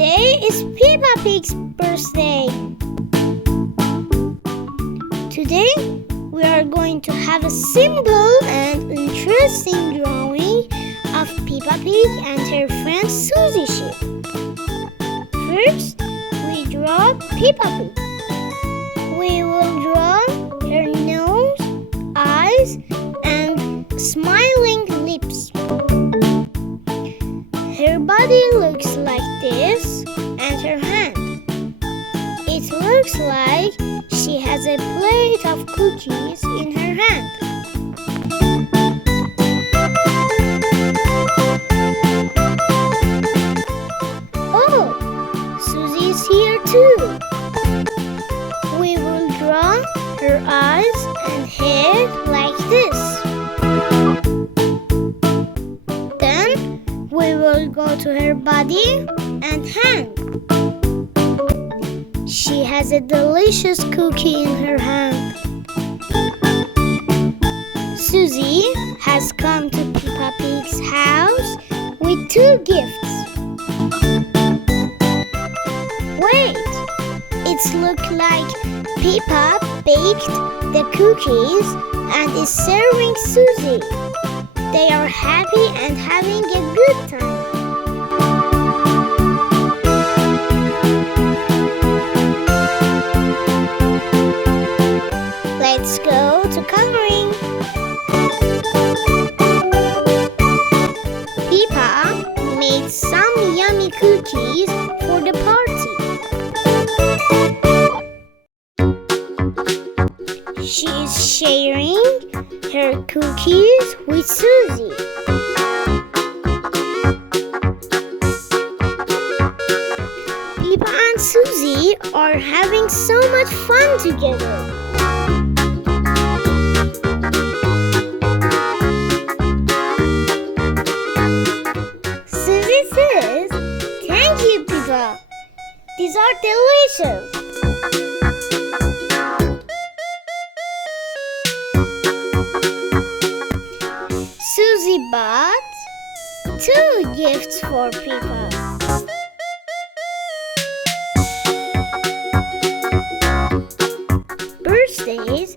Today is Peppa Pig's birthday. Today we are going to have a simple and interesting drawing of Peppa Pig and her friend Suzy Sheep. First, we draw Peppa Pig. We will draw her nose, eyes, and smiling lips. Her body looks like this, and her hand. It looks like she has a plate of cookies in her hand. Oh, Suzy is here too. We will draw her eyes and head like this. Then we will go to her body and hand. She has a delicious cookie in her hand. Suzy has come to Peppa Pig's house with 2 gifts. Wait! It looks like Peppa baked the cookies and is serving Suzy. They are happy and having a good time. Let's go to coloring. Peppa made some yummy cookies for the party. She is sharing her cookies with Suzy. Peppa and Suzy are having so much fun together. Suzy says, "Thank you, Peppa. These are delicious." Suzy bought 2 gifts for Peppa. Birthdays